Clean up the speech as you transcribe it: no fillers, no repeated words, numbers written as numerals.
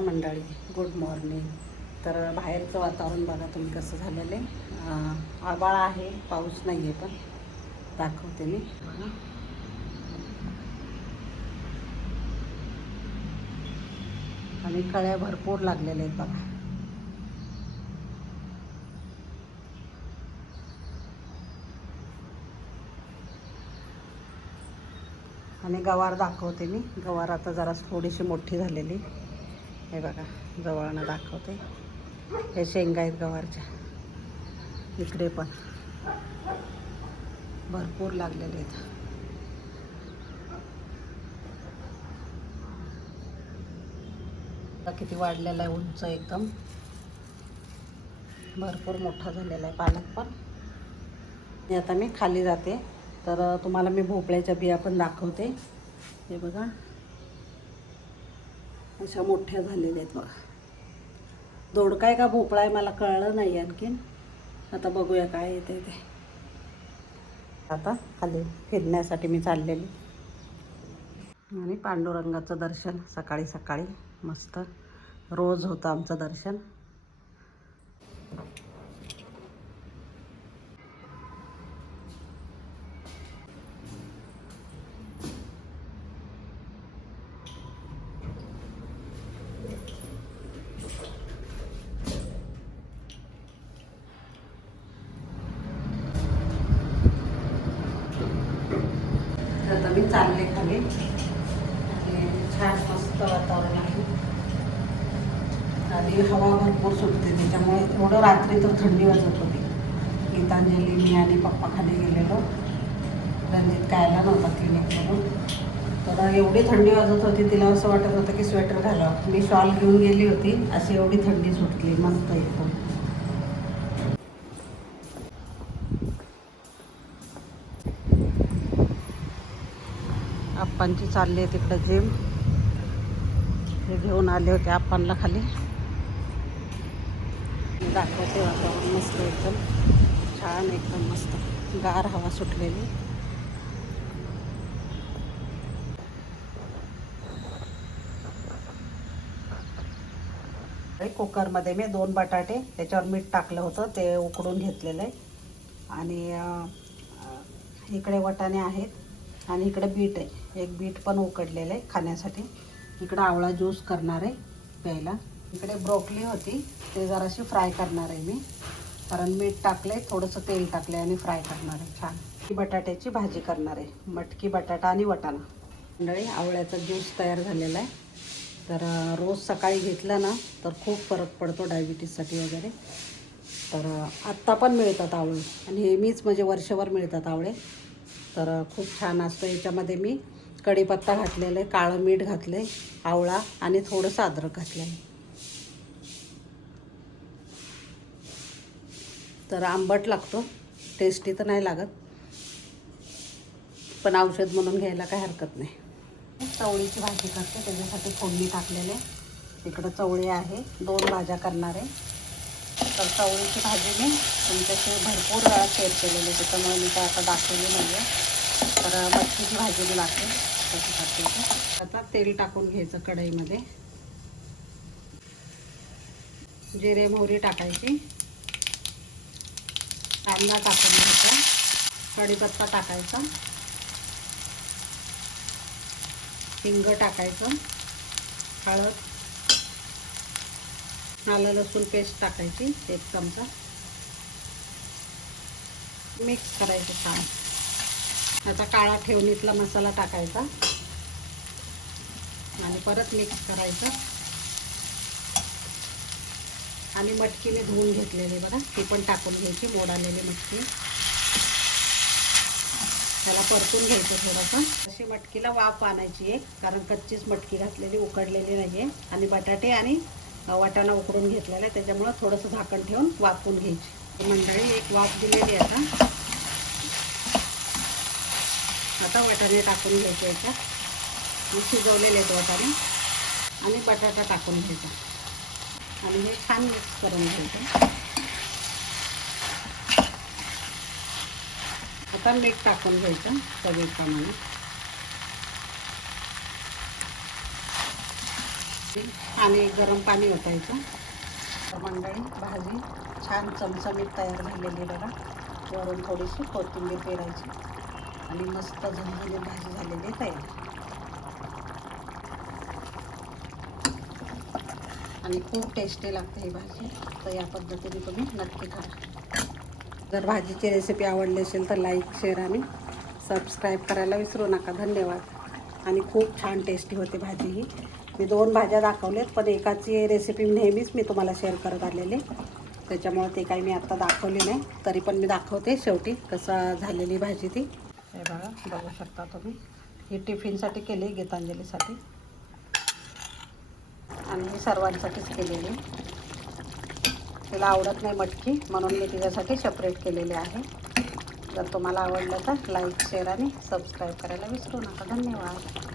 मंडळी, good morning. तर बाहेरचं वातावरण बघा तुम्ही कसं झालेलं आहे. आभाळ आहे, पाऊस नाही आहे, पण दाखवते मी बघा. आणि कळ्या भरपूर लागलेल्या आहेत बघा. आणि गवार दाखवते मी. गवार आता जरा थोडीशी मोठी झालेली, हे बघा जवळनं दाखवते. हे शेंगा आहेत गवारच्या. इकडे पण भरपूर लागलेले आहेत. किती वाढलेला आहे, उंच एकदम भरपूर मोठा झालेला आहे पालक पण. आता मी खाली जाते, तर तुम्हाला मी भोपळ्याच्या बिया पण दाखवते. हे बघा अशा मोठ्या झालेल्या आहेत बघा. दोडका आहे का भोपळा आहे मला कळलं नाही आणखीन. आता बघूया काय येते ते. आता खाली फिरण्यासाठी मी चाललेली. आणि पांडुरंगाचं दर्शन सकाळी सकाळी मस्त. रोज होतं आमचं दर्शन. आता मी चालले खाली. छान मस्त वातावरण आहे आणि हवा भरपूर सुटते, त्याच्यामुळे एवढं रात्री तर थंडी वाजत होती. गीतांजली, मी आणि पप्पा खाली गेलेलो. रणजित कायला नव्हता क्लिनिकमधून, तर एवढी थंडी वाजत होती तिला असं वाटत होतं की स्वेटर घालावं. मी शॉल घेऊन गेली होती, अशी एवढी थंडी सुटली मस्त एकदम. आप्पांची चालली आहे तिकडं जिम. हे घेऊन आले होते आप्पांना खाली. दाखवते वातावरण मस्त एकदम छान, एकदम मस्त गार हवा सुटलेली. कुकरमध्ये मी 2 बटाटे त्याच्यावर मीठ टाकलं होतं, ते उकडून घेतलेलं आहे. आणि इकडे वाटाणे आहेत आणि इकडे बीट आहे. एक बीट पण उकडलेलं आहे खाण्यासाठी. इकडे आवळा ज्यूस करणार आहे प्यायला. इकडे ब्रोकली होती, ते जराशी फ्राय करणार आहे मी, कारण मीठ टाकले, थोडंसं तेल टाकले आणि फ्राय करणार आहे छान. ही बटाट्याची भाजी करणार आहे, मटकी बटाटा आणि वाटाणा. मंडळी, आवळ्याचा ज्यूस तयार झालेला आहे. तर रोज सकाळी घेतलं ना तर खूप फरक पडतो डायबिटीजसाठी वगैरे. तर आत्ता पण मिळतात आवळे, आणि नेहमीच म्हणजे वर्षभर मिळतात आवळे. तर खूप छान असतं. याच्यामध्ये मी कढीपत्ता घातलेलं आहे, काळं मीठ घातलं आहे, आवळा आणि थोडंसं अद्रक घातलं आहे. तर आंबट लागतो, टेस्टी तर नाही लागत, पण औषध म्हणून घ्यायला काही हरकत नाही. चवळीची भाजी करते, त्याच्यासाठी फोडणी टाकलेले. इकडं चवळी आहे, 2 भाज्या करणार आहे. तर चवळीची भाजी मी तुमच्याशी भरपूर वेळा शेअर केलेली, त्याच्यामुळे मी काय आता दाखवली नाही आहे. तर मटकीची भाजी मी दाखवेन कशी करते. आता तेल टाकून घ्यायचं कढईमध्ये. जिरे मोहरी टाकायची, कांदा टाकून घ्यायचा, कढीपत्ता टाकायचा, हिंग टाकायचं, हळद, आलं लसूण पेस्ट टाकायची 1 चमचा. मिक्स करायचं छान. आता काळा ठेवणीतला मसाला टाकायचा आणि परत मिक्स करायचं. आणि मटकी मी धुवून घेतलेली बघा, ती पण टाकून घ्यायची, मोड आलेली मटकी. त्याला परतून घ्यायचं थोडंसं. अशी मटकीला वाफ आणायची एक, कारण कच्चीच मटकी घातलेली, उकडलेली नाही आहे. आणि बटाटे आणि वाटाणा उकडून घेतलेला आहे, त्याच्यामुळं थोडंसं झाकण ठेवून वाफवून घ्यायची. मंडळी, एक वाफ दिलेली आता. आता वाटाणे टाकून घ्यायचे याच्यात. शिजवलेले आहेत वाटाणे, आणि बटाटा टाकून घ्यायचा आणि हे छान मिक्स करून घ्यायचं. आता मीठ टाकून घ्यायचं चवीप्रमाणे. आणि गरम पाणी ओतायचं. तर मंडळी भाजी छान चमचमीत तयार झालेली आहे बघा. वरून थोडीशी कोथिंबीर पेरायची आणि मस्त झणझणीत भाजी झालेली आहे तयार. आणि खूप टेस्टी लागते ही भाजी. तर या पद्धतीने तुम्ही नक्की करा. जर भाजीची रेसिपी आवडली असेल तर लाईक, शेअर आणि सबस्क्राईब करायला विसरू नका. धन्यवाद. आणि खूप छान टेस्टी होते भाजी ही. मी 2 भाज्या दाखवल्यात, पण एकाची रेसिपी नेहमीच मी तुम्हाला शेअर करत आलेली, त्याच्यामुळे ते काही मी आत्ता दाखवली नाही. तरी पण मी दाखवते शेवटी कसं झालेली भाजी ती. हे बघा, बघू शकता तुम्ही. ही टिफिनसाठी केली, गीतांजलीसाठी, आणि मी सर्वांसाठीच केलेली. तिला आवडत नाही मटकी, म्हणून मी तिच्यासाठी सेपरेट केलेले आहे. जर तुम्हाला आवडलं तर लाईक, शेअर आणि सबस्क्राईब करायला विसरू नका. धन्यवाद.